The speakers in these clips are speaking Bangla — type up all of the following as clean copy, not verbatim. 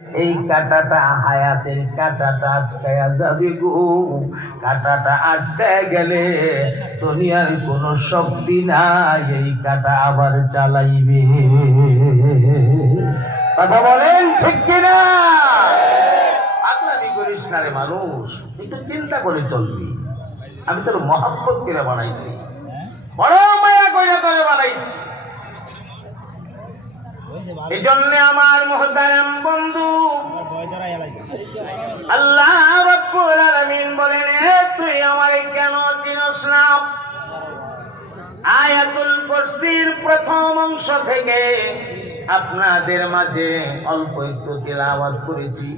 এই কাঁটাটা হায়াতের কাঁটাটা আটকায়া যাবে গো। কাঁটাটা আটকায় গেলে দুনিয়ার কোনো শক্তি নাই এই কাঁটা আবার চালাইবে। কথা বলেন ঠিক কিনা? পাগলামি করিস না রে মানুষ, একটু চিন্তা করে চলবি। আমি তোর মহব্বত করে বানাইছি, বড় মায়া করে তোরে বানাইছি। এই জন্য আমার মুহতারাম বন্ধু, আল্লাহ রাব্বুল আলামিন বলেন, তুই আমারে কেন চিনস না? আয়াতুল কুরসির প্রথম অংশ থেকে আপনাদের মাঝে অল্প একটু তিলাওয়াত করেছি,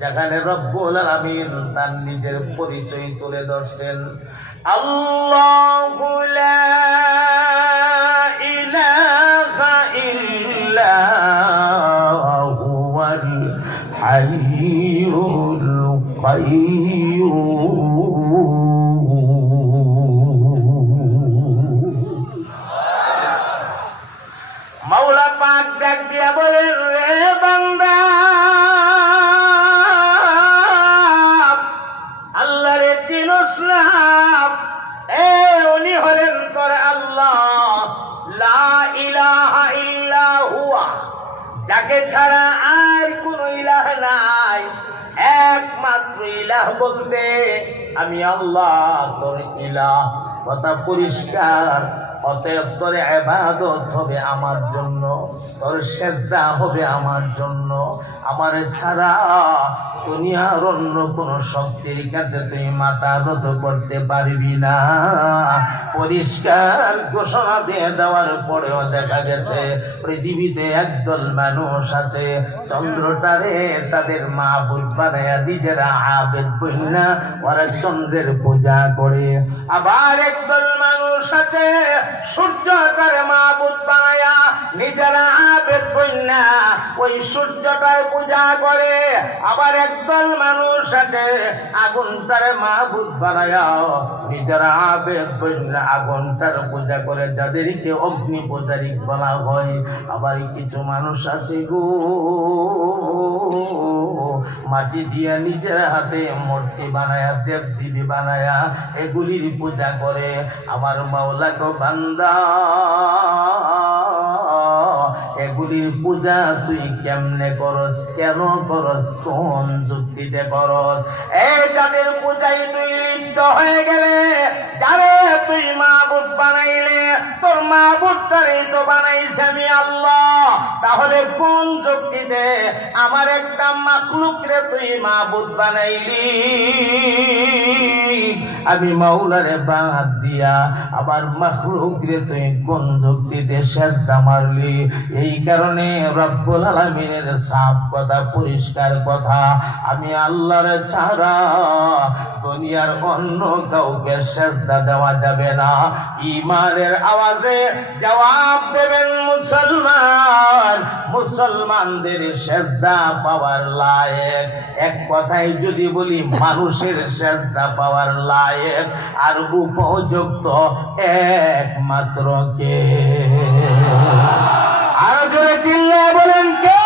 যেখানে রব্বুল আলামিন তার নিজের পরিচয় তুলে ধরছেন। আল্লাহু লা ইলাহা ইল্লা হুয়াল হাইয়ুল কাইয়্যুম। মাওলা পাক ডাক দিয়া বলেন, রে বান্দা, আল্লাহ রে চিনস না? উনি হলেন তোর আল্লাহ, লা ইলাহা ইল্লা হুয়া, যাকে ছাড়া আর কোন ইলাহ নাই। একমাত্র ইলাহ বলতে আমি আল্লাহ তোর ইলাহ, কথা পরিষ্কার। অতএব তোর ইবাদত হবে আমার জন্য, তোর সেজদা হবে আমার জন্য। আমার ছাড়া দুনিয়ার অন্য কোন শক্তির কাছে তুই মাথা নত করতে পারবি না। পরিষ্কার ঘোষণা দিয়ে দেওয়ার পরেও দেখা গেছে পৃথিবীতে একদল মানুষ আছে, চন্দ্রটারে তাদের মাবুদ বানায়া নিজেরা আবেদ বইনা ওরা চন্দ্রের পূজা করে। আবার একদল মানুষ আছে সূর্যটার মাবুদ বানায়া নিজেরা আবেদ বইনা ওই সূর্যটার পূজা করে। আবার একদল মানুষ আছে আগুনটার মাবুদ বানায়া নিজেরা আবেদ বইনা আগুনটার পূজা করে, যাদেরকে অগ্নি পূজারী বলা হয়। আবার কিছু মানুষ আছে গো, মাটি দিয়া নিজের হাতে মূর্তি বানায়া দেব দেবী বানায়া এগুলির পূজা করে। আমার মাওলা গো বান্দা, এগুলির পূজা তুই কেমনে করস, কেন করস, কোন যুক্তিতে করস? এই যাদের পূজায় তুই লিপ্ত হয়ে গেলে, যারে তুই মাবুদ বানাইলে, তোর মাবুদটারে তো বানাইছে আমি আল্লাহ, তাহলে কোন যুক্তিতে আমার একটা মাখলুক রে তুই মাবুদ বানাইলি? আমি মাওলারে বাদ দিয়া আবার মাখলুক রে তুই কোন যুক্তিতে সেজদা মারলি? এই কারণে রব্বুল আলামিনের সাফ কথা, পরিষ্কার কথা, আমি আল্লাহর ছাড়া দুনিয়ার অন্য কাউকে সেজদা দেওয়া যাবে না। ঈমানের আওয়াজে জবাব দেবেন মুসলমান, মুসলমানদের সেজদা পাওয়ার লায়েক, এক কথায় যদি বলি মানুষের সেজদা পাওয়ার লায়েক আর উপযুক্ত একমাত্র কে? আর জোরে চিল্লায় বলেন কে?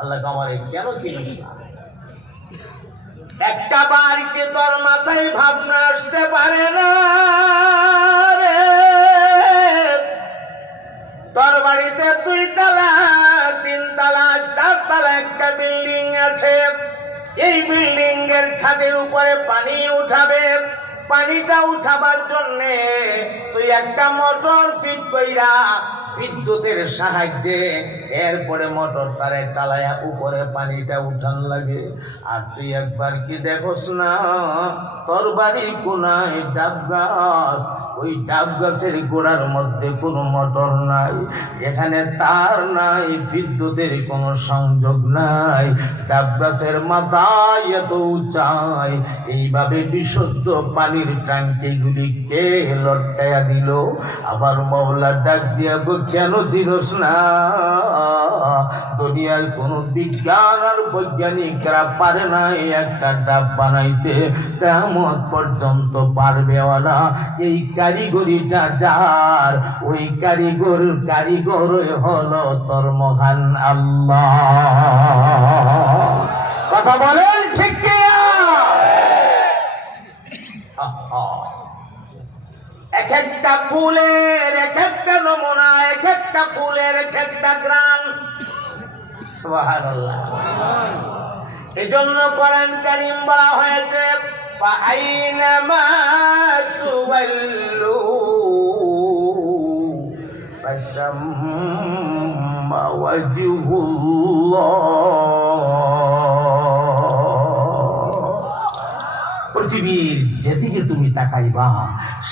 আল্লাহ আমারে কেন চিনিস না? একটা বাড়িতে তোর মাথায় ভাবনা আসতে পারে না রে? তোর বাড়িতে 2 তলা 3 তলা 4 তলা একটা বিল্ডিং আছে। এই বিল্ডিং এর ছাদের উপরে পানি উঠাবে, পানিটা উঠাবার জন্য তুই একটা মোটর ফিট কইরা বিদ্যুতের সাহায্যে এরপরে মোটর তারে চালায়া উপরে পানিটা উঠান লাগে। আর তুই একবার কি দেখোস না, তোর বাড়ির কোনায় ডাব গাছ, ওই ডাব গাছের গোড়ার মধ্যে কোনো মোটর নাই, এখানে তার নাই, বিদ্যুতের কোনো সংযোগ নাই, ডাব গাছের মাথায় এত উঁচাই, এইভাবে বিশুদ্ধ পানির ট্যাঙ্কিগুলি কে লটকায়া দিল? আবার মাওলা ডাক দিয়া, কেন চিনস না? দুনিয়ার কোন বিজ্ঞান আর বৈজ্ঞানিকরা পারে নাই একটা ডাব বানাইতে, কিয়ামত পর্যন্ত পারবেও না। এই কারিগরিটা যার, ওই কারিগর হলো তোর মহান আল্লাহ। কথা বলেন ঠিক কিনা? এক একটা ফুলের এক একটা নমুনা, এক একটা ফুলের এক একটা গ্রাম। সুবহানাল্লাহ। এই জন্য কোরআন কারীম বলা হয়েছে ফাআইনামা তুওয়াল্লু ফাসাম্মা ওয়াজহুল্লাহ। পৃথিবীর যেদিকে তুমি তাকাইবা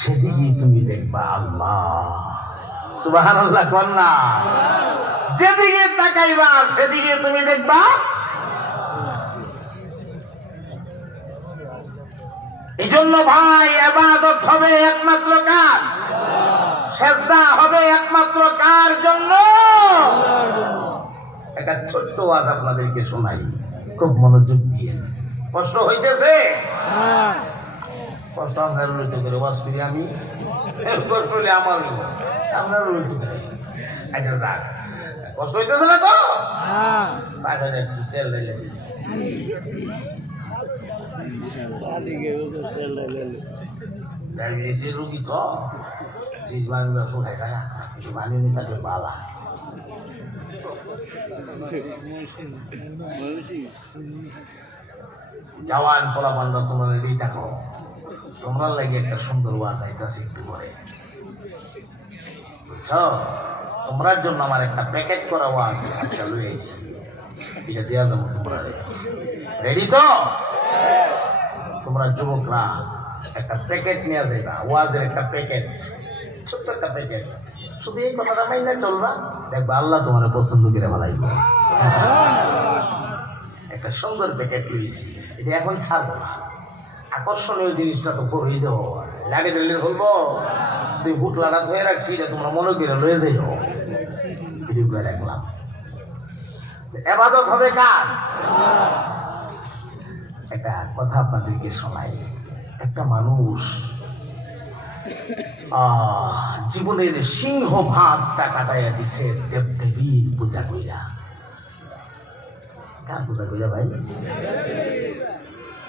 সেদিকে তুমি দেখবা আল্লাহ। সুবহানাল্লাহ কন্যা, যেদিকে তাকাইবা সেদিকে তুমি দেখবা। এই জন্য ভাই, ইবাদত হবে একমাত্র কার? সেজদা হবে একমাত্র কার জন্য? একটা ছোট্ট ওয়াজ আপনাদেরকে শোনাই, খুব মনোযোগ দিয়ে। কষ্ট হইতেছে? কষ্ট আপনার লইতে করে ওয়াজ করি আমি, কষ্ট হলে আমার আপনার লইতে করে। আচ্ছা যাক, কষ্ট হইতেছে না তো? একটু তেল ঢেলে দিন। ডায়াবেটিসের রোগী তো শুকাই যায় না, কিছু পানি নিয়ে থাকলে পালা। জওয়ান পোলাপানরা তোমরা রেডি থাকো, তোমরা লাগে একটা সুন্দর ওয়াজ আইতাছে একটু করে, বুঝছো? তোমরার জন্য আমার একটা প্যাকেট করা ওয়াজ আজকে লই আইছি, এটা দেওয়া যাবো। তোমরা রেডি তো? তোমরা যুবকরা একটা প্যাকেট নিয়ে যাইবা, ওয়াজের একটা প্যাকেট, ছোট্ট একটা প্যাকেট। শুধু এই কথাটা মাইনা চলবা, দেখবা আল্লাহ তোমার পছন্দ করে ভালাইব। একটা সুন্দর প্যাকেট লইছি, এটা এখন ছাড়বো না। আকর্ষণীয় জিনিসটা তো পরেই দেবো, লাগে দিলে বলবো তুই ফুটলাটা ধুয়ে রাখছি, এটা তোমরা মনে করে লয়ে যাইও। ভিডিও করে রাখলাম। ইবাদত হবে কার? একটা কথা আপনাদেরকে শোনাই। একটা মানুষ জীবনের সিংহভাগটা কাটাইয়া দিছে দেবদেবীর পূজা কইরা। কার পূজা কইরা ভাই?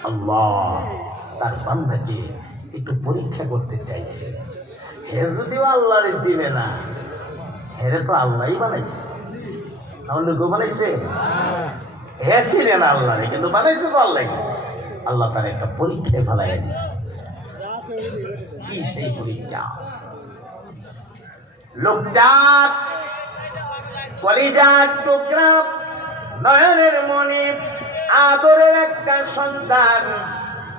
আল্লাহ তার বান্দাকে একটু পরীক্ষা করতে চাইছে। হে যদিও আল্লাহর চিনে না, হেরে তো আল্লাহই বানাইছে। আমাদের কেউ বানাইছে? হে চিনে না আল্লাহরে, কিন্তু বানাইছে তো আল্লাহ। আল্লাহ তার একটা পরীক্ষায় ফেলাইয়া দিছে। কি সেই পরীক্ষা? লোকটা কলিজার টুকরা, নয়নের মণি, আদরের একটা সন্তান,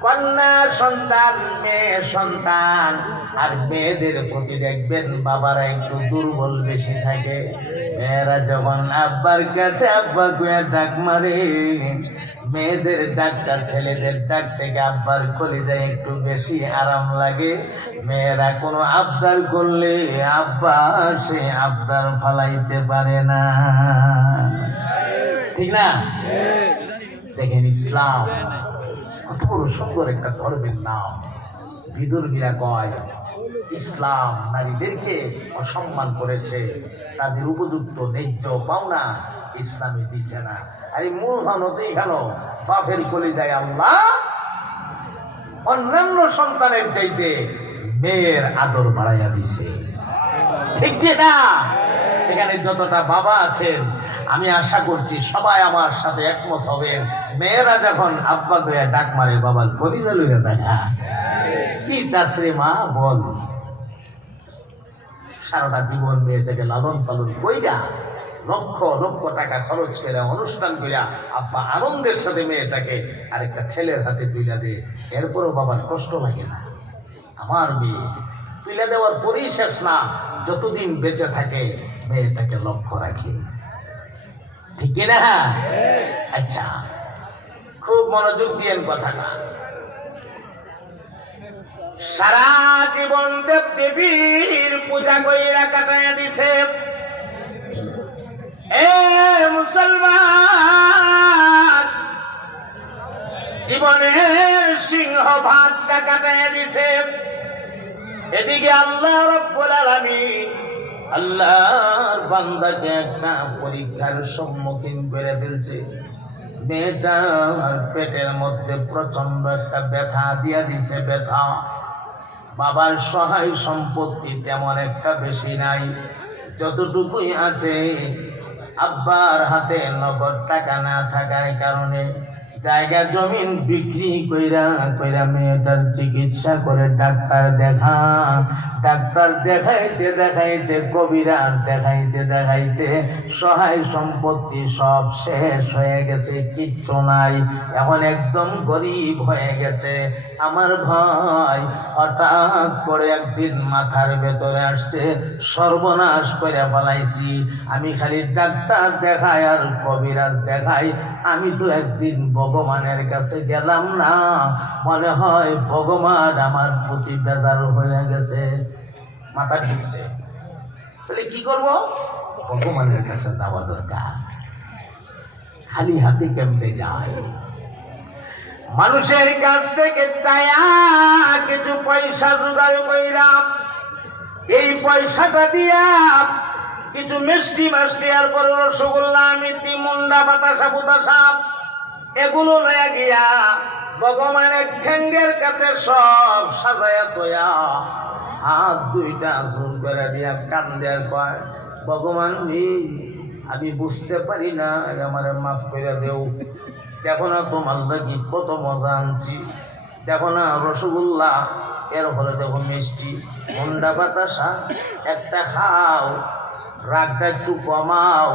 কন্যা সন্তান, মেয়ে সন্তান। আর মেয়েদের প্রতি দেখবেন বাবারা একটু দুর্বল বেশি থাকে। মেয়েরা যখন আব্বার কাছে আব্বা কইয়া ডাক মারে, মেয়েদের ডাকটা ছেলেদের ডাক থেকে আব্বার কলিজায় একটু বেশি আরাম লাগে। মেয়েরা কোনো আবদার করলে আব্বা সে আবদার ফালাইতে পারে না, ঠিক না? দেখেন ইসলাম কত বড় সুন্দর একটা ধর্মের নাম। বিদুর্মীরা কয় ইসলাম নারীদেরকে অসম্মান করেছে, তাদের উপযুক্ত ন্যায্য পাওনা ইসলামে দিছে না। আর এই মূল ভাবতেই গেল বাপের কলিজায় আল্লাহ অন্যান্য সন্তানের চাইতে মেয়ের আদর বাড়াইয়া দিছে, ঠিক কিনা? এখানে যতটা বাবা আছেন আমি আশা করছি সবাই আমার সাথে একমত হবেন। মেয়েরা যখন আব্বা গয়া ডাক মারে, বাবার কলিজা লইয়া যায়। কি চাষরে মা বল, সারাটা জীবন মেয়েটাকে লালন পালন কইরা লক্ষ লক্ষ টাকা খরচ করে অনুষ্ঠান কইরা আব্বা আনন্দের সাথে মেয়েটাকে আরেকটা ছেলের হাতে তুইলা দে, এরপরও বাবার কষ্ট লাগে না। আমার মেয়ে তুইলা দেওয়ার পরই শেষ না, যতদিন বেঁচে থাকে মেয়েটাকে লক্ষ্য রাখে, ঠিক না? আচ্ছা, খুব মনোযোগ দিয়েন কথাটা। সারা জীবন দেব দেবীর পূজা কইরা কাটাইয়া দিছে। মুসলমান জীবনের সিংহভাগ কাটায় দিছে। এদিকে আল্লাহ রাব্বুল আলামিন আল্লাহর বান্দাকে একটা পরীক্ষার সম্মুখীন করে ফেলছে। মেয়েটার পেটের মধ্যে প্রচন্ড একটা ব্যথা দিয়া দিছে। ব্যথা, বাবার সহায় সম্পত্তি তেমন একটা বেশি নাই, যতটুকুই আছে আব্বার হাতে নগদ টাকা না থাকার কারণে জায়গা জমিন বিক্রি কইরা কইরা মেয়েটার চিকিৎসা করে ডাক্তার দেখাইতে দেখাইতে কবিরাজ দেখাইতে সহায় সম্পত্তি সব শেষ হয়ে গেছে, কিচ্ছু নাই, এখন একদম গরিব হয়ে গেছে। আমার ভাই হঠাৎ করে একদিন মাথার ভেতরে আসছে, সর্বনাশ করে ফেলাইছি, আমি খালি ডাক্তার দেখাই আর কবিরাজ দেখাই, আমি তো একদিন ভগবানের কাছে গেলাম না, মনে হয় ভগবান আমার প্রতি বেজার হয়ে গেছে। মাথা ঢুকছে, তাহলে কি করব? ভগবানের কাছে যাওয়া দরকার। খালি হাতে কেমনে যায়? মানুষের কাছ থেকে চায়া কিছু পয়সা জোগাড় কইরাম, এই পয়সাটা দিয়া কিছু মিষ্টি মাষ্টি আর পরে রসগোল্লা মিষ্টি মুন্ডা বাতাসা বুতাসা এগুলো লয়ে গিয়া ভগবানের ঠেঙ্গের কাছে সব সাজায়া তোয়া হাত দুইটা জোর করে দিয়া কান্দে আর কয়, ভগবান আমি বুঝতে পারি না, আমার মাফ করে দেও। দেখো না তোমার লাগি কত মজা আনছি, দেখো না রসগোল্লা, এর হলে দেখো মিষ্টি মুন্ডা বাতাসা, একটা খাও, রাগটা একটু কমাও,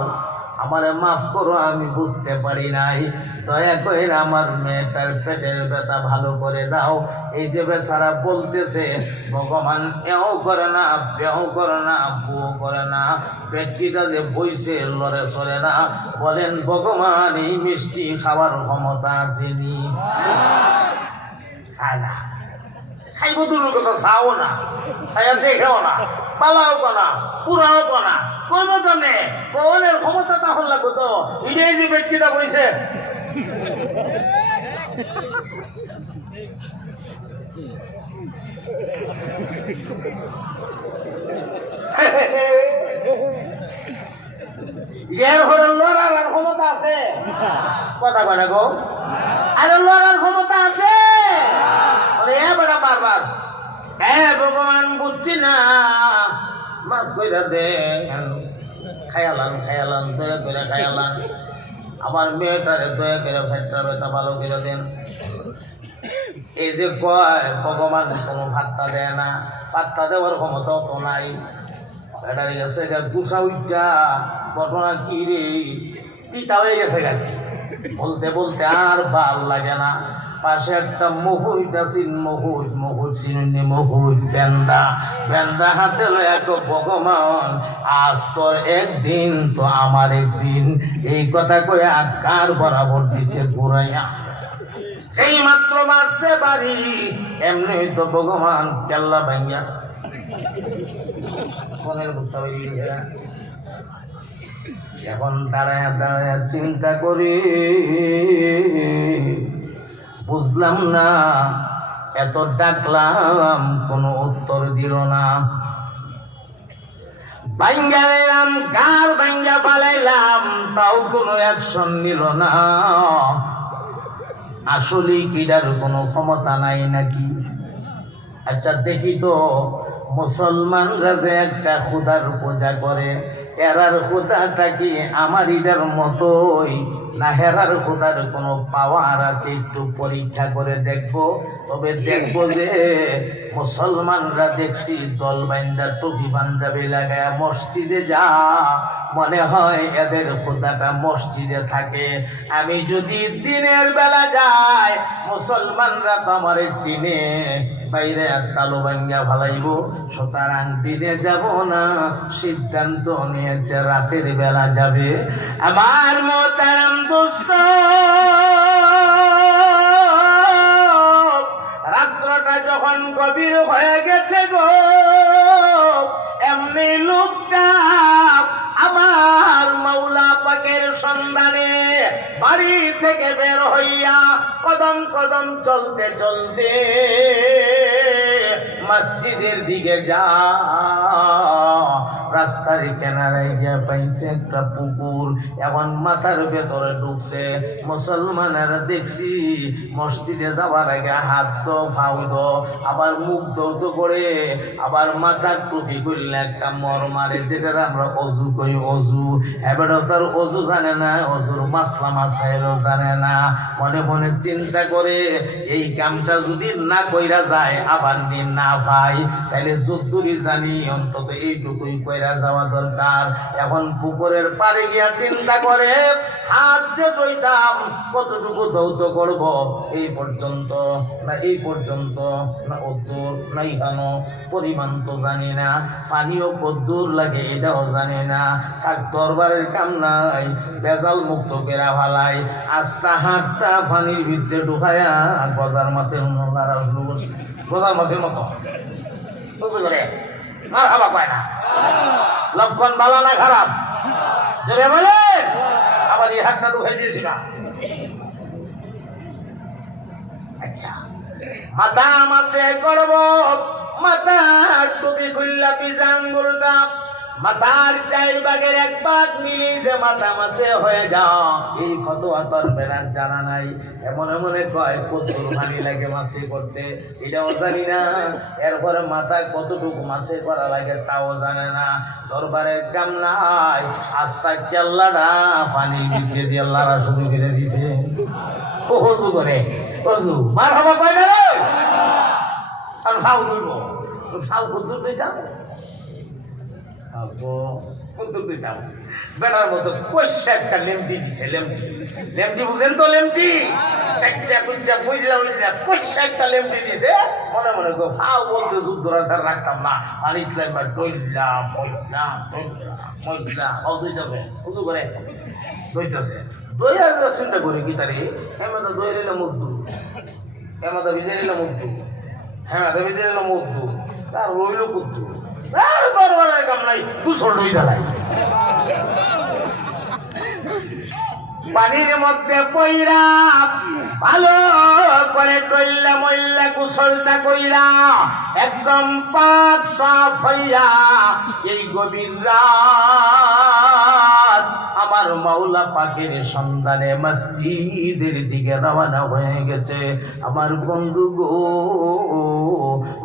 আমারে মাফ করো, আমি বুঝতে পারি নাই, দয়া করে আমার মেয়েটার পেটের ব্যথা ভালো করে দাও। এই যে বেচারা বলতেছে ভগবান এও করে না, বেও করে না, বুও করে না, পেটকিটা যে বইছে লড়ে সরে না, বলেন ভগবান এই মিষ্টি খাওয়ার ক্ষমতা আসেনি? খায় না, খাইব দূরের কথা, চাও না, ছায়া দেখেও না, পালাও কনা, পুরাও কনা, কইব কেমনে? কনের ক্ষমতা তখন লাগবো তো, এটাই যে ব্যক্তিটা বইছে। এর হলে লড়ার ক্ষমতা আছে, কথা কয় না গো, আরে লড়ার ক্ষমতা আছে। বেটা বারবার ভগবান বুঝছি না, মাফ কইরা দেন, খায়ালান দয়া করে খায়ালান, আমার মেয়েটারে দয়া করে পেটটা ব্যথা ভালো করে দেন। এই যে কয় ভগবান কোনো ভাত্তা দেয় না, ভাত্তা দেওয়ার ক্ষমতাও তো নাই। এটা গেছে গুছা উঠা ঘটনা কি রে, পিতা হয়ে গেছে গাড়ি, বলতে বলতে আর ভাল লাগে না। পাশে একটা মহুইট আছেন, মহুইট চিনি, মহুইট বেন্দা হাতে লয়া তো ভগবান আজ তোর একদিন তো আমার একদিন, এই কথা কয়ে আকার বরাবর দিছে ঘুরাইয়া। সেই মাত্র মারছে বাড়ি, এমনি তো ভগবান কেল্লা ভাঙ্গা মনের ভুক্তা হয়ে গেছে। এখন দাঁড়ায় চিন্তা করি, বুঝলাম না, এত ডাকলাম কোনো উত্তর দিল না, ভাঙ্গালাম গার ভাঙ্গা পালাইলাম, তাও কোনো অ্যাকশন নিল না। আসলে কিডার কোনো ক্ষমতা নাই নাকি? আচ্ছা দেখি তো, মুসলমানরা যে একটা খুদার পূজা করে, এরার খুদাটা কি আমার ইটার মতোই না হেরার খোদার কোনো পাওয়ার আছে? একটু পরীক্ষা করে দেখবো। তবে দেখবো যে মুসলমানরা দেখছি দল বাইন্দা টুপি পাঞ্জাবি লাগায় মসজিদে যা, মনে হয় এদের খোদাটা মসজিদে থাকে। আমি যদি দিনের বেলা যাই, মুসলমানরা তো আমার চিনে, বাইরে কালো ভাঙ্গা ভালাইব, সুতরাং দিনে যাব না, সিদ্ধান্ত নিয়েছে রাতের বেলা যাবে। আমার মোহতারাম দোস্ত, রাত্রটা যখন গভীর হয়ে গেছে গো, এমনি লোকটা আমার মাওলা পাকে পানির সন্ধানে বাড়ি থেকে বের হইয়া কদম কদম চলতে চলতে মসজিদের দিকে যা রাস্তার কিনারায় গিয়ে পাইছে একটা পুকুর। এখন মাথার ভেতরে ঢুকছে। মুসলমানেরা দেখছি মসজিদে যাওয়ার আগে হাত দো ফাউ দো, আবার মুখ দৌত করে, আবার মাথার টুপি করলে একটা মর মারে, যেটা আমরা অজু কই অজু। এবারও তার অজু জানে না, অজুর মাসলা মাসাইলও জানে না। মনে মনে চিন্তা করে এই কামটা যদি না কইরা যায় আবার না ভাই, তাইলে যদ্দুরি জানি অন্তত এইটুকুই কইরা যাওয়া দরকার। এখন পুকুরের পাড়ে গিয়া চিন্তা করে হাত যে দইতাম কতটুকু দৌত করব, এই পর্যন্ত না এই পর্যন্ত না অদ্দূর না ইহানো পরিমাণ তো জানি না, পানিও কদ্দূর লাগে এটাও জানি না। কাক দরবারের কাম নাই, বেজাল মুক্ত কেরা ভালাই আস্তা হাতটা পানির ভিতরে ঢুকায়া গজার মাছের গজার মাছের মতো বুঝতে করে মার খাবা পায় না। লক্ষণ ভালো না খারাপ জোরে বলে, আবার এই হাতটা ঢুকাই দিয়েছিল। আচ্ছা মাথা মাসে করব, মাথার টুপি খুললা পিছা আঙ্গুলটা মাথার 4 ভাগের 1 ভাগ মিলি যে মাথা মাসে হয়ে যাও, এই ফতোয়া তোর বেড়ার জানা নাই। এমন মনে কয় কতটুকু পানি লাগে মাসে করতে এটাও জানি না, এরপরে মাথা কতটুকু মাসে করা লাগে তাও জানে না। দরবারের কাম নাই, আস্তা কেল্লাটা পানির ভিতরে দিয়ে লাড়া শুরু করে দিছে। অজু করে অজু মার হবা পাই না রে, আর সাউ দুইব সাউ কদ্দুর দিতাম বেড়ার মতো পয়সা একটা লেমটি দিছে। লেমটি লেমটি বুঝেন তো, লেমটি পয়সা একটা লেমটি দিছে। মনে মনে ফাও বলতে যুদ্ধরাচার রাখতাম না, পানি ডইলা ময়লা ময়লা দইতেছে উজু করে দইতেছে। দই আর চিন্তা করি কি তারি এমাদা দই রইল মুদ্দু, এমাদা ভিজে রইল মুদ্দু, হ্যাঁ ভিজে রইল মুদ্দু, তার রইল কুদ্দু, দরবারের কাম নাই দুশো ডই ঢালাই। পানির মধ্যে পইরা ভালো করে টইলা মইলা কুশলটা কইরা একদম পাক সাফ হইয়া এই গভীর রাত আমার মাওলা পাকের সন্ধানে মসজিদের দিকে রওনা হয়ে গেছে। আমার বন্ধু গো,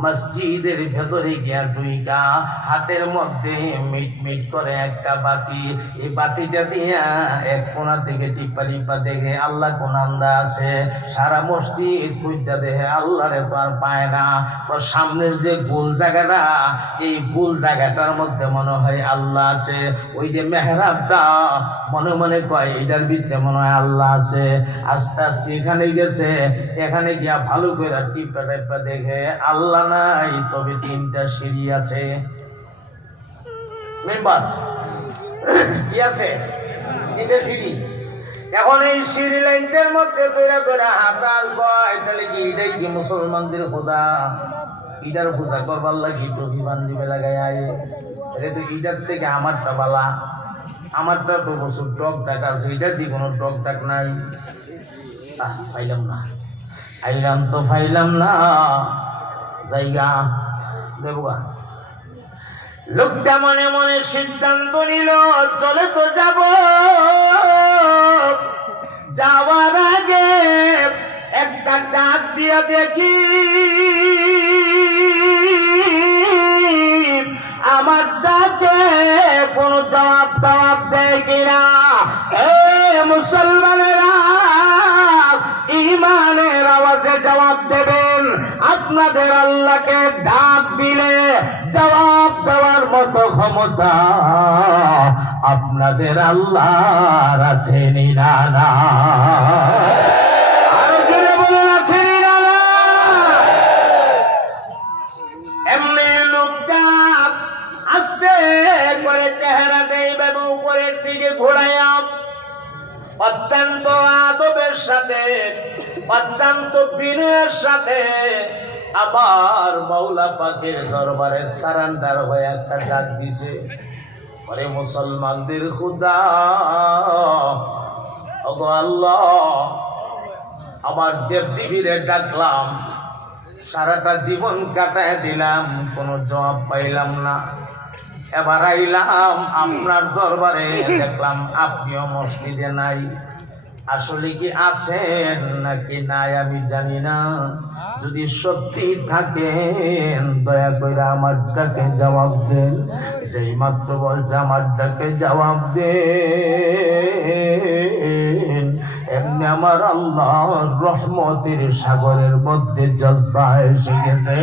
মসজিদের ভেতরে গিয়া দুইটা হাতের মধ্যে মিট মিট করে একটা বাতি, এই বাতিটা দিয়া এক কোণা থেকে টিপা টিপা দেখে আল্লাহ কোন আন্দা আছে। সারা মসজিদ খুঁজা দেখে আল্লাহরে তো আর পায় না। ওর সামনের যে গোল জায়গাটা, এই গোল জায়গাটার মধ্যে মনে হয় আল্লাহ আছে। ওই যে মেহরাবটা মনে মনে কয় এটার ভিতরে মনে হয় আল্লাহ আছে। আস্তে আস্তে এখানে গেছে, এখানে গিয়া ভালো করে টিপা টিপা দেখে আল্লাহ নাই, তবে 3টা সিঁড়ি আছে। মেম্বার কি আছে? 3টে সিঁড়ি। এখন এই সিঁড়ি লাইনটার মধ্যে বেড়া বেড়া হাঁটার কয়, তাহলে কি এটাই কি মুসলমানদের খোদা? ইটার পূজা করবার লাগি তো বিমান দিবে লাগাই আয়ে, এটা তো ইটার থেকে আমারটা বালা, আমারটা তো বছর টক টাক আছে, এটার দিয়ে কোনো টক টাক নাই। পাইলাম না, আইলাম তো পাইলাম না জায়গা দেবগা। লোকটা মনে মনে সিদ্ধান্ত নিল চলে তো যাব, যাওয়ার আগে একটা ডাক দিয়া দেখি আমার ডাকে কোন জবাব দেয় কিনা। এ মুসলমানেরা, ইমানের আওয়াজে জবাব দেবেন। আপনাদের আল্লাহকে ডাক দিলে জবাব দেওয়ার মতো ক্ষমতা আপনাদের আল্লাহর আছে না? আর জোরে বলুন আছে না? এমনি লোকটা আস্তে করে চেহারাটা এইভাবে উপরের দিকে ঘোরাইয়া অত্যন্ত আদবের সাথে, অত্যন্ত বিনয়ের সাথে আবার মাওলা পাকের দরবারে সারেন্ডার হয়ে একটা ডাক দিছে। ওরে মুসলমানদের খুদা, ওগো আল্লাহ, আমার দেবদেবীরে ডাকলাম, সারাটা জীবন কাটায় দিলাম, কোনো জবাব পাইলাম না। এবার আইলাম আপনার দরবারে, দেখলাম আপনিও মসজিদে নাই। আসলে কি আছেন নাকি নাই আমি জানি না। যদি সত্যি থাকেন দয়া করে আমার ডাকে জবাব দেন। যেই মাত্র বলছে আমার ডাকে জবাব দেন, এমনি আমার আল্লাহর রহমতের সাগরের মধ্যে জজবা এসে গেছে।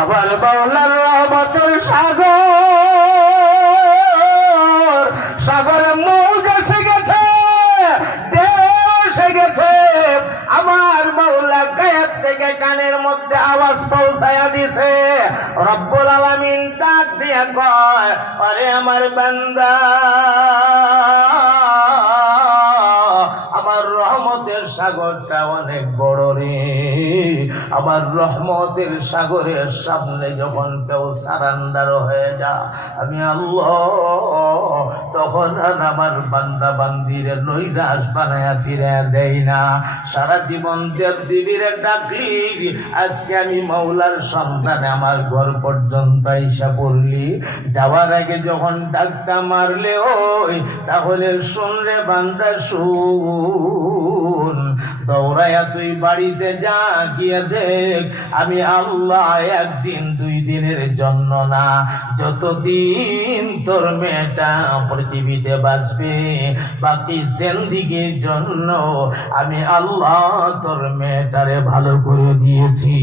আবার মাওলার রহমতের সাগরে মৌজ এসে গেছে, এসে গেছে। আমার মাওলা গায়েব থেকে কানের মধ্যে আওয়াজ পৌঁছায়া দিছে। রব্বুল আলামিন ডাক দিয়া কয়, আরে আমার বান্দা, আমার রহমতের সাগরটা অনেক বড় রে। আমার রহমতের সাগরের সামনে যখন কেউ সারান্ডার হয়ে যা, আমি আল্লাহ তখন আর আমার বান্দা বান্দির নৈরাশ বানায়া ফিরে দেই না। সারা জীবন দেব দেবীরে ডাকলি, আজকে আমি মাওলার সন্তানে আমার ঘর পর্যন্ত আইসা পড়লি। যাওয়ার আগে যখন ডাকটা মারলে ওই, তাহলে শুন রে বান্দা শুন, দৌড়াইয়া তুই বাড়িতে যা, গিয়ে দেখ আমি আল্লাহ একদিন দুই দিনের জন্য না, যতদিন তোর মেয়েটা পৃথিবীতে বাঁচবে বাকি জিন্দেগীর জন্য আমি আল্লাহ তোর মেয়েটারে ভালো করে দিয়েছি।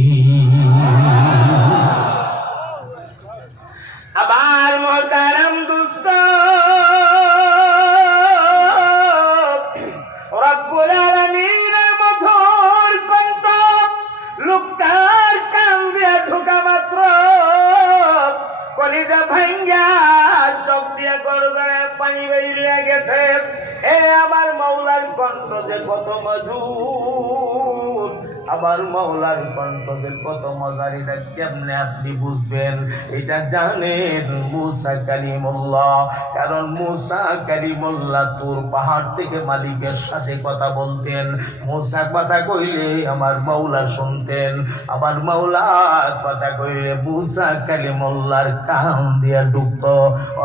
আবার মুহতারাম দোস্ত, রব্বুল আলামিনের মধুর কণ্ঠ লোকটার কান দিয়ে ঢোকা মাত্র কলিজা ভাইয়া চোখ দিয়ে গড়গড়ে পানি বেরিয়ে গেছে। এ আমার মাওলার কণ্ঠ যে কত মধুর, আমার মাওলার কণ্ঠ যে কত মজার, এটা কেমনে আপনি বুঝবেন? এটা জানেন মুসা কালিমুল্লাহ। কারণ মুসা কালিমুল্লাহ তুর পাহাড় থেকে মালিকের সাথে কথা বলতেন। মুসা কথা কইলে আমার মাওলা শুনতেন, আমার মাওলা কথা কইলে মুসা কালিমুল্লাহর কান দিয়া ঢুকত।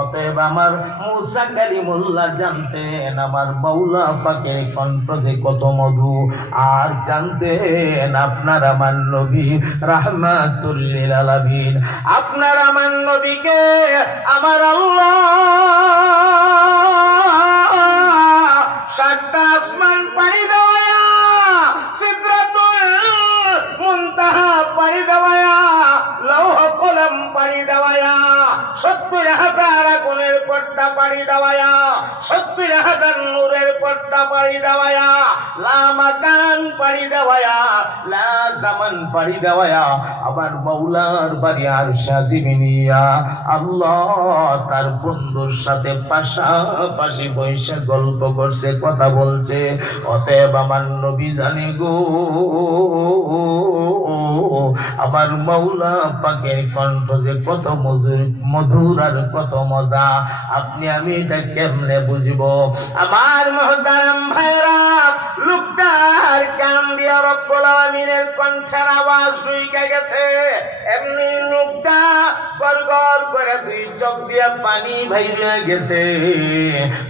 অতএব আমার মুসা কালিমুল্লাহ জানতেন আমার মাওলা পাকের কণ্ঠ যে কত মধু। আর জানতেন আপনার আমার নবী রাহমাতুল লিল আলামিন, আপনার আমার নবীকে আমার আল্লাহ সাতটা আসমান পাড়ি দেওয়া, সিদরাতুল মুনতাহা পাড়ি দেওয়া, লৌহ কলম পাড়ি দেওয়া, 70,000 আগুনের পর্দা পাড়ি দেওয়া, 70,000 নূরের পর্দা পাড়ি দেওয়া, লা মাকান পাড়ি দেওয়া, লা জামান পাড়ি দেওয়া, আমার মাওলার বাড়ি আরশে আজিমিনিয়া আল্লাহ তার বন্ধুর সাথে পাশাপাশি বসে গল্প করছে, কথা বলছে। অতএব আমার নবী জানে গো, আমার মাওলা পাকের কণ্ঠ যে কত মধুর আর কত মজা, আপনি আমি এটা কেমনে বুঝবো? আমার মুহতারাম ভাইরা, লোকটার কান দিয়া রব্বুল আলামিনের কণ্ঠের আওয়াজ ঢুকে গেছে। এমনি লোকটা গড়গড় করে দুই চোখ দিয়া পানি বাইরে গেছে।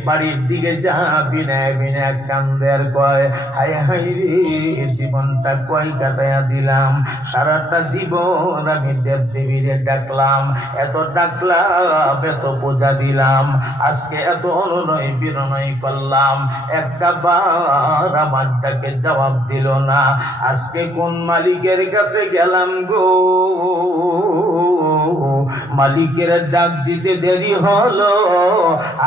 বাড়ির দিকে যা বিনায় বিনায় কান্দে আর কয়, হায় হায় রে, জীবনটা কয় কাটাইয়া দিলাম। সারাটা জীবন আমি দেব দেবীরে ডাকলাম, এত ডাকলাম, এত পূজা দিলাম, আজকে এত অনুনয় বিনয় করলাম, একটা বার আমার ডাকে জবাব দিল না। আজকে কোন মালিকের কাছে গেলাম গো, মালিকের ডাক দিতে দেরি হলো,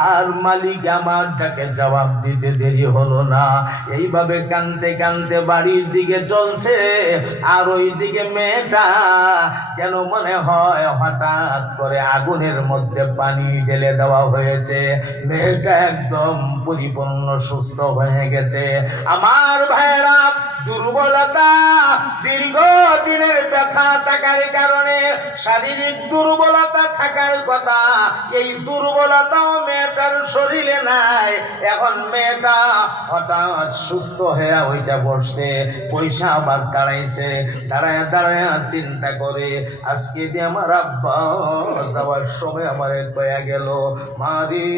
আর মালিক আমার ডাকে জবাব দিতে দেরি হলো না। এইভাবে কানতে কানতে বাড়ির দিকে চলছে, আর ওই দিকে মেয়েটা যেন মনে হয় হঠাৎ করে আগুনের মধ্যে পানি ঢেলে দেওয়া হয়েছে। মেয়েটা একদম পরিপূর্ণ সুস্থ হয়ে গেছে। আমার ভাইরা, দুর্বলতা, দীর্ঘদিনের ব্যথা থাকার কারণে শারীরিক দুর্বলতা থাকার কথা, এই দুর্বলতাও মেয়েটার শরীরে নাই। এখন মেয়েটা হঠাৎ সুস্থ হয়ে ওইটা বসছে, পয়সা আবার দাঁড়াইছে, দাঁড়ায় দাঁড়ায় চিন্তা করে আজকে যে আমার আব্বা যাওয়ার সময় আমার কয়া গেল, মারি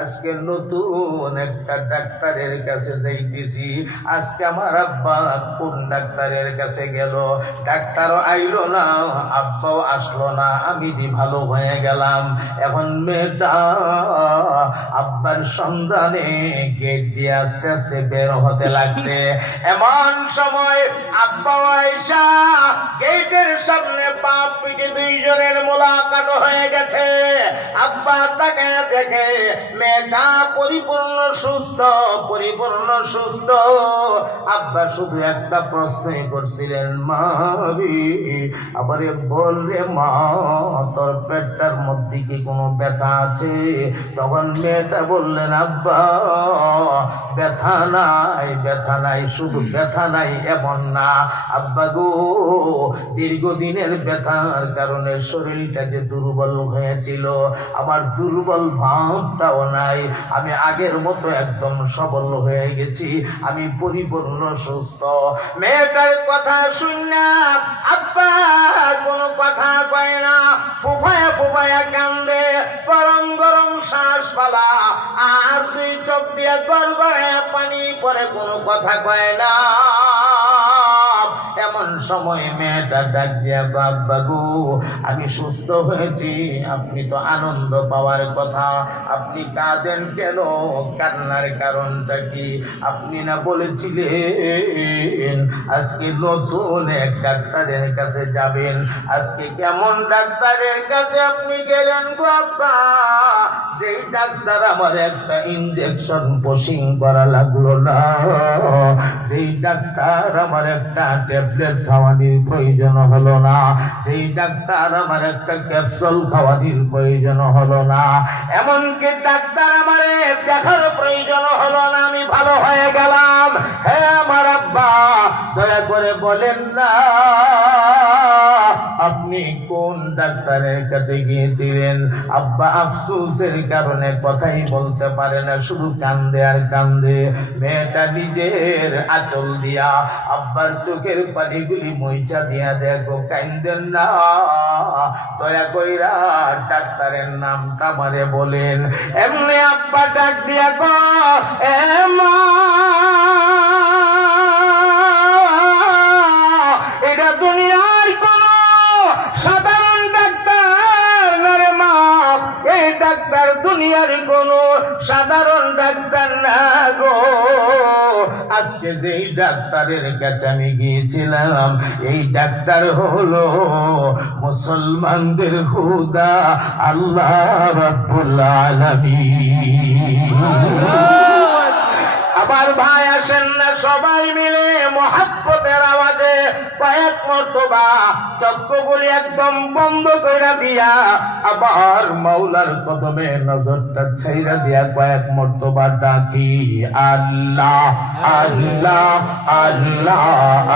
আজকে নতুন একটা ডাক্তারের কাছে যাইতেছি, আজকে আমার আব্বা কোন ডাক্তারের কাছে গেল, ডাক্তারও আইলো না, আব্বাও আসলো না, আমি দি ভালো হয়ে গেলাম। এখন মেয়েটা আব্বার সন্ধানে গেট দিয়ে আস্তে আস্তে বের হতে লাগছে। এমন সময় আব্বা আয়েশা গেটের সামনে পা পিঠে দুইজনের মোলাকাত হয়ে গেছে। আব্বা তাকায় দেখে মেয়েটা পরিপূর্ণ সুস্থ, পরিপূর্ণ সুস্থ। আব্বা শুধু একটা প্রশ্নই করছিলেন, মারি আবারে বললে মা তোর পেটটার মধ্যে কি কোনো ব্যথা আছে? তখন মেয়েটা বললেন, আব্বা ব্যথা নাই, ব্যথা নাই, শুধু ব্যথা নাই এমন না আব্বা গো, দীর্ঘদিনের ব্যথার কারণে শরীরটা যে দুর্বল হয়েছিল, আমার দুর্বল ভাবটাও নাই, আমি আগের মতো একদম সবল হয়ে গেছি, আমি পরিপূর্ণ সুস্থ। মেয়েটার কথা শুননা আব্বা কোনো কথা কয় না, ফুফায়া ফুফায়া কান্দে, গরম গরম শ্বাস ফালা, আর দুই চোখ দিয়ে গড়গড়ে পানি পরে, কোনো কথা কয় না। এমন সময় মেয়েটা ডাক দিয়া, আব্বা গো আমি সুস্থ হয়েছি, আপনি তো আনন্দ পাওয়ার কথা, আপনি কাঁদেন কেন? কান্নার কারণটা কি? আপনি না বলেছিলেন আজকে নতুন এক ডাক্তারের কাছে যাবেন, আজকে কেমন ডাক্তারের কাছে আপনি গেলেন গো আব্বা? যেই ডাক্তার আমার একটা ইনজেকশন পুশিং করা লাগলো না, যেই ডাক্তার আমার একটা ট্যাবলেট খাওয়ানোর প্রয়োজন হলো না, যেই ডাক্তার আমার একটা ক্যাপসুল খাওয়ানোর প্রয়োজন হলো না, এমনকি ডাক্তার আমার দেখার প্রয়োজন হলো না, আমি ভালো হয়ে গেলাম। হে আমার আব্বা দয়া করে বলেন না আপনি কোন ডাক্তারের কাছে গিয়েছিলেন? আব্বা আফসোসের কারণে কথাই বলতে পারে না, শুধু কান্দে আর কান্দে। মেয়েটা নিজের আঁচল দিয়া আব্বার চোখের পানিগুলি মুইছা দিয়া, দেখো কান্দেন না, দয়া কইরা ডাক্তারের নামটা আমারে বলেন। এমনি আব্বা ডাক দিয়া গো, এ মা এটা দুনিয়ার কোন সাধারণ ডাক্তার না রে মা, এই ডাক্তার দুনিয়ার কোন সাধারণ ডাক্তার না গো। আজকে যেই ডাক্তারের কাছে আমি গিয়েছিলাম, এই ডাক্তার হলো মুসলমানদের খোদা আল্লাহ রাব্বুল আলামিন। আবার ভাই আসেন না সবাই মিলে মহাব্বতের আওয়াজে কয়েক মর্তবা চক্ষুগুলি একদম বন্ধ করে দিয়া আবার মাওলার কদমে নজরটা ছাইরা দিয়া কয়েক মর্তবা ডাকি, আল্লাহ আল্লাহ আল্লাহ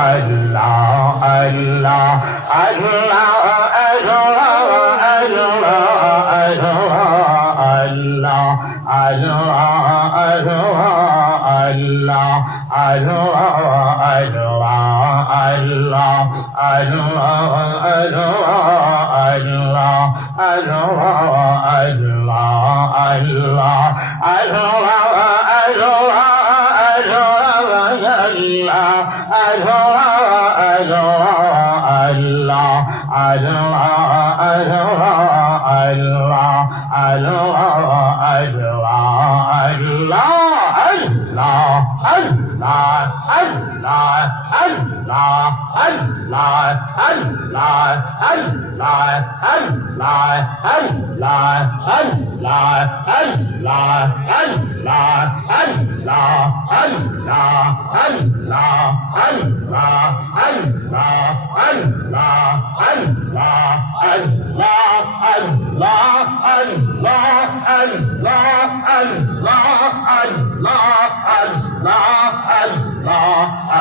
আল্লাহ আল্লাহ আল্লাহ আল্লাহ আল্লাহ Allah, Allah, Allah, Allah, Allah, Allah,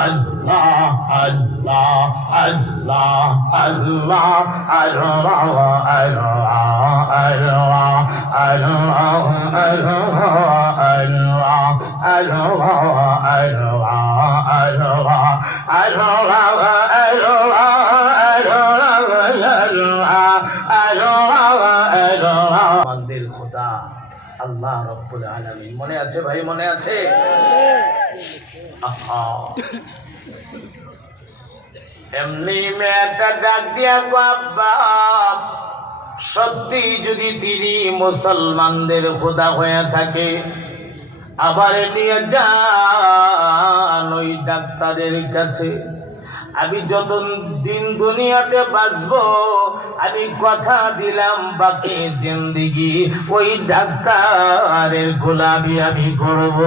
আমাদের খোদা আল্লাহ রব্বুল আলামিন। মনে আছে ভাই, মনে আছে? এমনি মেয়েটা ডাক দিয়া বাবা, সত্যি যদি তিনি মুসলমানদের খোদা হয়ে থাকে, আবার নিয়ে যান ওই ডাক্তারের কাছে। আমি যত দিন দুনিয়াতে বাঁচবো, আমি কথা দিলাম বাকি জিন্দেগি ওই ডাক্তারের গোলামি আমি করব।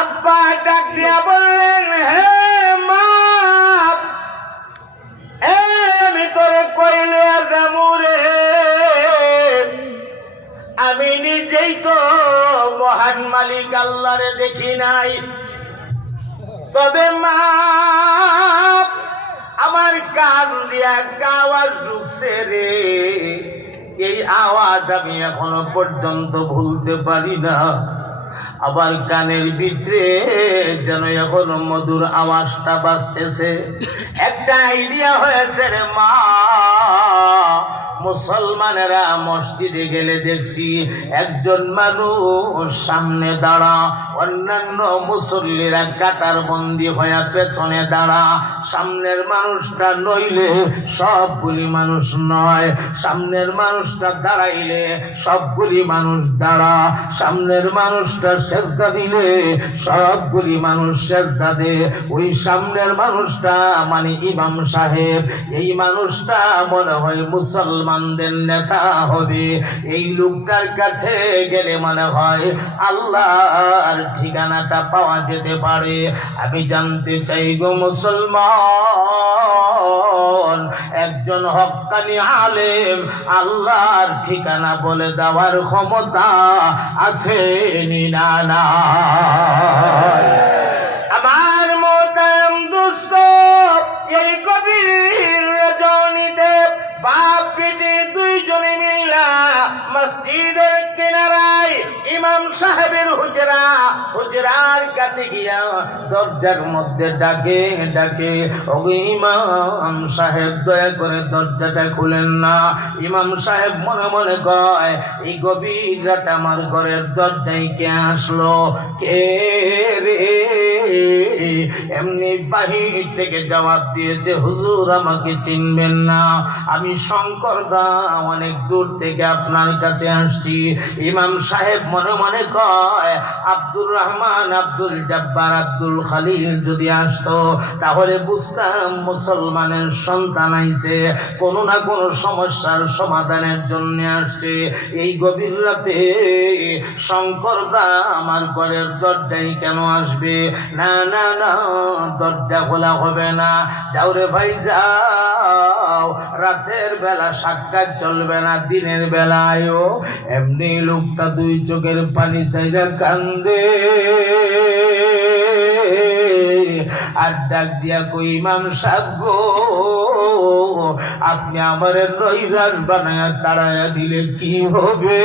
আব্বা ডাক দিয়া বললেন, হে মা, আমি তোরে কইলে যামুরে, আমি নিজেই তো মহান মালিক আল্লাহরে দেখি নাই, তবে মা আমার কান দিয়া আওয়াজ ঢুকছে রে, এই আওয়াজ আমি এখনো পর্যন্ত ভুলতে পারি না। আবার কানের ভিতরে যেন এখনো মধুর আওয়াজটা বাজতেছে। একটা আইডিয়া হয়েছে রে মা, মুসলমানেরা মসজিদে গেলে দেখছি একজন মানুষ সামনে দাঁড়া, অন্যান্য মুসল্লিরা কাতার বন্দি হয়ে পেছনে দাঁড়া। সামনের মানুষটা নইলে সবগুলি মানুষ নয়, সামনের মানুষটা দাঁড়াইলে সবগুলি মানুষ দাঁড়া, সামনের মানুষটা সেজদা দিলে সবগুলি মানুষ সেজদা দে। ওই সামনের মানুষটা মানে ইমাম সাহেব, এই মানুষটা মনে হয় মুসলমানদের নেতা হবে। এই লোকটার কাছে গেলে মনে হয় আল্লাহর ঠিকানাটা পাওয়া যেতে পারে। আমি জানতে চাই গো মুসলমান, একজন হক্কানি আলেম আল্লাহর ঠিকানা বলে দেওয়ার ক্ষমতা আছে না? না। আমার মোহতারাম দোস্ত, এই গভীর রজনীতে বাপ বেটি দুইজনে মিলা মসজিদের কিনারায় ইমাম সাহেবের হুজরার কাছে গিয়া দরজার মধ্যে ডাকে ডাকে, ওগো ইমাম সাহেব দয়া করে দরজাটা খুলেন না। ইমাম সাহেব মনে মনে কয়, এই গভীর রাতে আমার ঘরের দরজায় কে আসলো, কে রে? এমনি বাহির থেকে জবাব দিয়েছে, হুজুর আমাকে চিনবেন না, আমি শঙ্কর দা, অনেক দূর থেকে আপনার কাছে আসছি। ইমাম সাহেব মনে মনে কয়, আব্দুর রহমান, আব্দুল জব্বার, আব্দুল খালিল যদি আসতো তাহলে বুঝতাম মুসলমানের সন্তান আইছে, কোনো না কোনো সমস্যার সমাধানের জন্য আসছে। এই গভীর রাতে শঙ্কর দা আমার ঘরের দরজায় কেন আসবে? না না না, দরজা খোলা হবে না। যাও রে ভাই যাও, রাতের বেলা সাক্ষাৎ চলবে না, দিনের বেলায়ও। এমনি লোকটা দুই চোখের পানি চাইরা কান্দে আর ডাক দিয়া কই, ইমাম সাহেব গো, আপনি আমার নৈরাশ বানায়া তাড়ায়া দিলে কি হবে?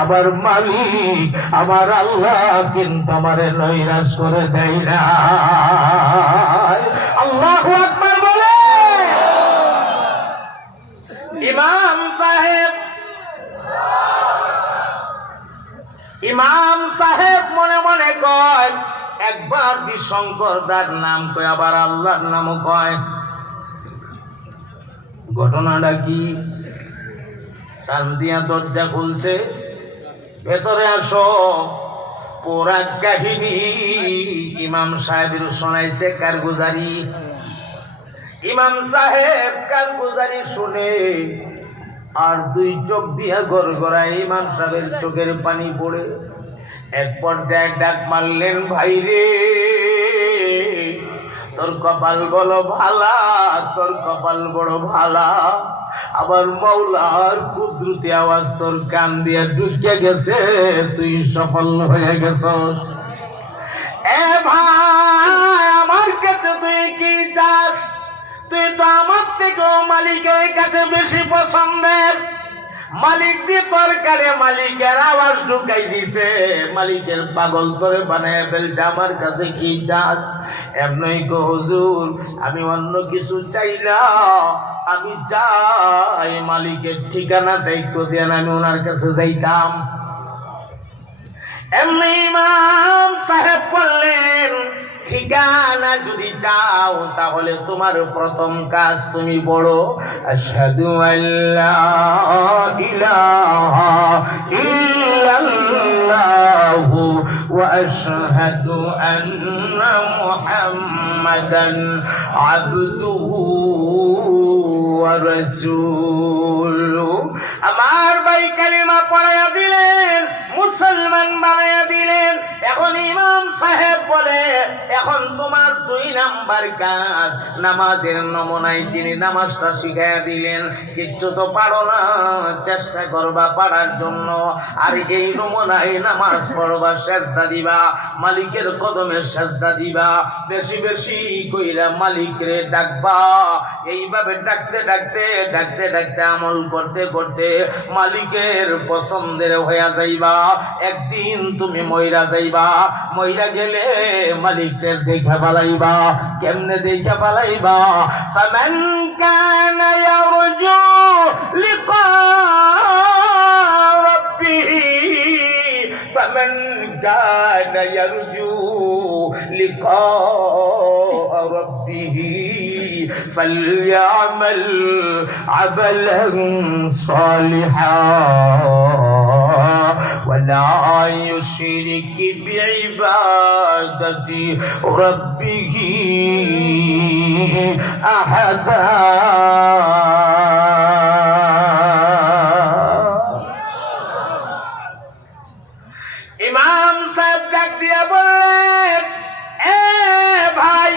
আমার মালিক আমার আল্লাহ কিন্তু আমার নৈরাশ করে দেয় না। আল্লাহু আকবার বলে। ইমাম সাহেব মনে মনে কয়, একবার দি শঙ্কর দার নাম কয়, আবার আল্লাহর নামও কয়। ঘটনাটা কি? শান্তিয়া দরজা খুলছে, ভেতরে আসো। পুরা কাহিনী ইমাম সাহেবের শোনাইছে কারগুজারি। ইমাম সাহেব কারগুজারি শুনে আর দুই চোখ দিয়া গড়গড়ায় ইমাম সাহেবের চোখের পানি পড়ে। এক পর্যায়ে ডাক মারলেন, ভাই রে, তোর কপাল বড় ভালা, তোর কপাল বড় ভালা। আবার মৌলার কুদরতি আওয়াজ তোর কান দিয়া ঢুকে গেছে, তুই সফল হয়ে গেছস। এ ভাই, আমার কাছে তুই কি চাস? তুই তো আমার থেকেও মালিকের কাছে বেশি পছন্দের। মালিক দিয়ে তরকারে মালিকের আওয়াজ ঢুকাই দিছে, মালিকের পাগল করে বানায় ফেলছে। আমার কাছে কি চাস? এমনই কো হুজুর, আমি অন্য কিছু চাই না, আমি চাই মালিকের ঠিকানা দায়িত্ব দেন, আমি ওনার কাছে যাইতাম। এমনি ইমাম সাহেব বললেন, ঠিকানা যদি চাও তাহলে তোমার প্রথম কাজ তুমি বড় আশহাদু আল্লা ইলাহা ইল্লাল্লাহু ওয়া আশহাদু আন্না মুহাম্মাদান আবদুহু ওয়া রাসূলুহু। আমার ভাই কালিমা পড়ায়া দিলেন, মুসলমান বানায়া দিলেন। এখন ইমাম সাহেব বলে, এখন তোমার 2 নাম্বার কাজ, নামাজের নমুনায় তিনি নামাজটা শিখাইয়া দিলেন। কিচ্ছু তো পারো না, চেষ্টা করবা পারার জন্য। আর এই নমুনায় নামাজ পড়বা, সেজদা দিবা, মালিকের কদমে সেজদা দিবা, বেশি বেশি কইরা মালিকরে ডাকবা। এইভাবে ডাকতে ডাকতে ডাকতে ডাকতে আমল করতে করতে মালিকের পছন্দের হইয়া যাইবা। একদিন তুমি মইরা যাইবা, মইরা গেলে মালিকের দেখা পালাইবা। কেমনে দেখা পালাইবা? ফামান কানা ইয়ারজু লিকা রাব্বিহি, ফামান কানা ইয়ারজু লিকা রাব্বিহি فليعمل عملا صالحا ولا يشرك بعبادة ربه أحدا। ইমাম সাহেব ডাক দিয়া বললেন, এ ভাই,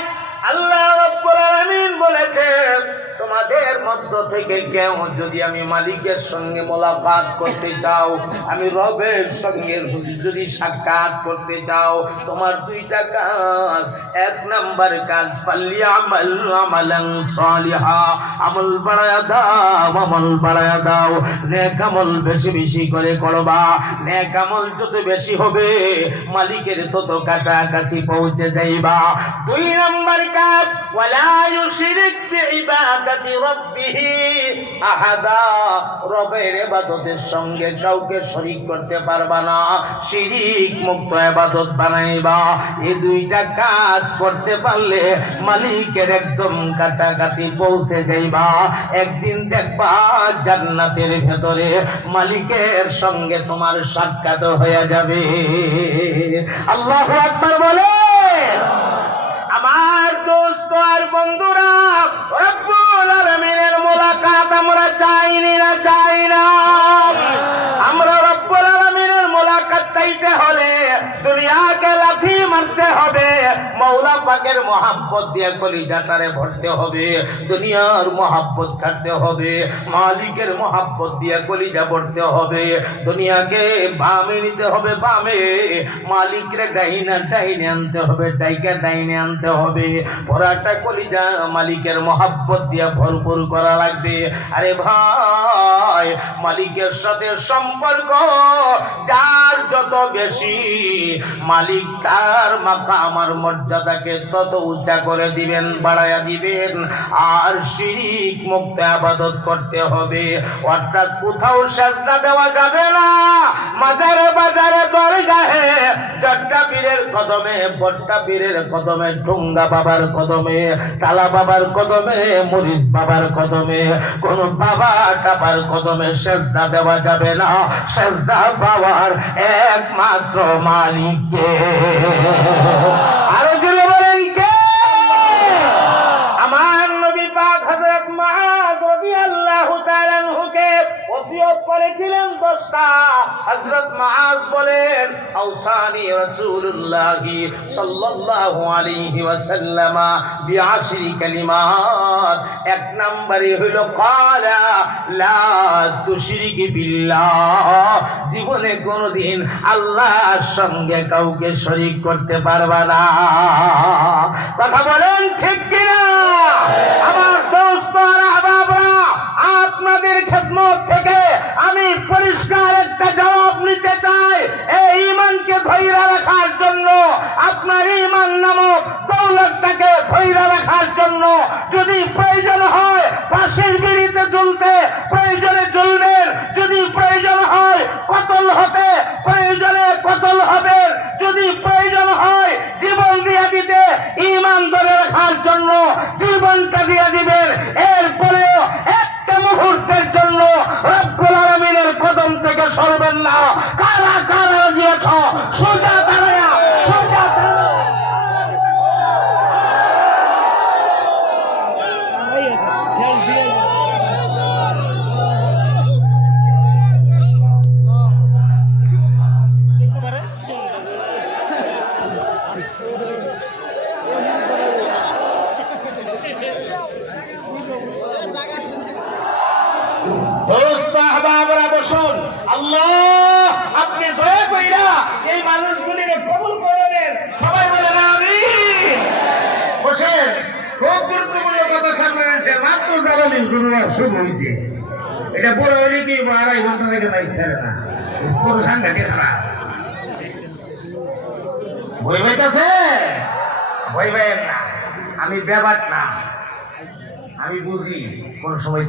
আল্লাহ রাব্বুল আলামিন বলেছেন, তোমাদের মধ্য থেকে কেউ যদি আমি মালিকের সঙ্গে মোলাকাত করতে চাও, আমি রবের সঙ্গে যদি সাক্ষাৎ করতে চাও, তোমার 2টা কাজ। 1 নাম্বার কাজ, ফালিয়ামাল আমালান সালিহা, আমল বাড়ায়া দাও, আমল বাড়ায়া দাও। নেক আমল বেশি বেশি করে করবা। নেক আমল যত বেশি হবে মালিকের তত কাছাকাছি পৌঁছে যাইবা। 2 নাম্বার কাজ, ওয়ালা ইউশরিক বিইবাদাতি রাব্বিহি আহাদা, রবের ইবাদতের সঙ্গে কাউকে শরীক করতে পারবা না, শিরিক মুক্ত ইবাদত বানাইবা। এই 2টা কাজ করতে পারলে মালিকের একদম কাছাকাছি পৌঁছে যাইবা। একদিন দেখবা জান্নাতের ভেতরে মালিকের সঙ্গে তোমার সাক্ষাৎ হয়ে যাবে। আল্লাহু আকবার বলে। আমার দোস্ত আর বন্ধুরা, রব্বুল আলামিনের মোলাকাত আমরা চাইনি না, চাই না। আমরা রব্বুল আলামিনের মোলাকাত চাইতে হলে দুনিয়াকে লাথি মারতে হবে, মওলা পাকের মহব্বত দিয়ে কলিজাটারে ভরতে হবে, দুনিয়ার মহব্বত ছাড়তে হবে, মালিকের মহব্বত দিয়ে কলিজা ভরতে হবে। দুনিয়াকে বামে নিতে হবে, বামে, মালিকরে ডাইনে ডাইনে আনতে হবে, ডাইকে ডাইনে আনতে হবে। ভরাটা কলিজা মালিকের মহব্বত দিয়ে ভরপুর করা লাগবে। আরে ভাই, মালিকের সাথে সম্পর্ক যার যত বেশি, মালিক তার মাকাম আর মর্যাদাকে তত উঁচা করে দিবেন, বাড়ায়া দিবেন। আর শিরিক মুক্ত ইবাদত করতে হবে, অর্থাৎ কোথাও সাজদা দেওয়া যাবে না। মাজারে বাজারে দরগাহে, জট্টা পীরের কদমে, বট্টা পীরের কদমে, ঠুঙ্গা বাবার কদমে, তালা বাবার কদমে, মরিচ বাবার কদমে, কোন বাবা টাবার কদমে সাজদা দেওয়া যাবে না। সাজদা পাওয়ার একমাত্র মালিককে। আরো জোরে বলেন কে? আমার নবী পাক হযরত মুআয রাদিয়াল্লাহু তাআলা আনহুকে ওসিয়ত করেছিলেন 10টা। হযরত মুআয বলেন, আওসানি রাসূলুল্লাহ সাল্লাল্লাহু আলাইহি ওয়াসাল্লাম বিআশরি কালিমাত। 1 নম্বরে হলো ক্বালা লা তুশরিক বিল্লাহ, জীবনে জীবনে কোনোদিন আল্লাহর সঙ্গে কাউকে শরীক করতে পারবা না। কথা বলেন ঠিক কিনা? আমার দোস্ত আর আহবাবরা, আপনাদের খেদমত থেকে আমি পরিষ্কার একটা জবাব নিতে চাই। এই ঈমানকে ধরে রাখার জন্য, আপনার ঈমান নামক দৌলতটাকে ধরে রাখার জন্য যদি প্রয়োজন হয় ফাঁসির বিড়িতে ঝুলতে, প্রয়োজনে ঝুলবেন। যদি প্রয়োজন হয় কতল হতে, প্রয়োজনে কতল হবেন। যদি প্রয়োজন হয় জীবন দিয়ে দিতে, ঈমান ধরে রাখার জন্য জীবনটা দিয়ে দিবেন। এরপরেও একটা মুহূর্তের জন্য রব্বুল আলামিনের কদম থেকে সরবেন না। কারা কারা দিয়েছ সোজা দাঁড়ায়া, সোজা বসুন। আল্লাহ আপনি দয়া কইরা এই মানুষগুলির কবুল করেন। সবাই বলেন আমিন। বসেন। খুব গুরুত্বপূর্ণ কথা সামনে রয়েছে। মাত্র জ্বালানি শুরুর শুরু হয়েছে। এটা বড় হইলে কি 2.5 ঘন্টা থেকে বাইক ছেড়ে না, পুরো সাংঘাতিক খারাপ। ভয় পাইতেছে? ভয় পাইয়েন না, আমি বেবাক না, আমি বুঝি কোন সময়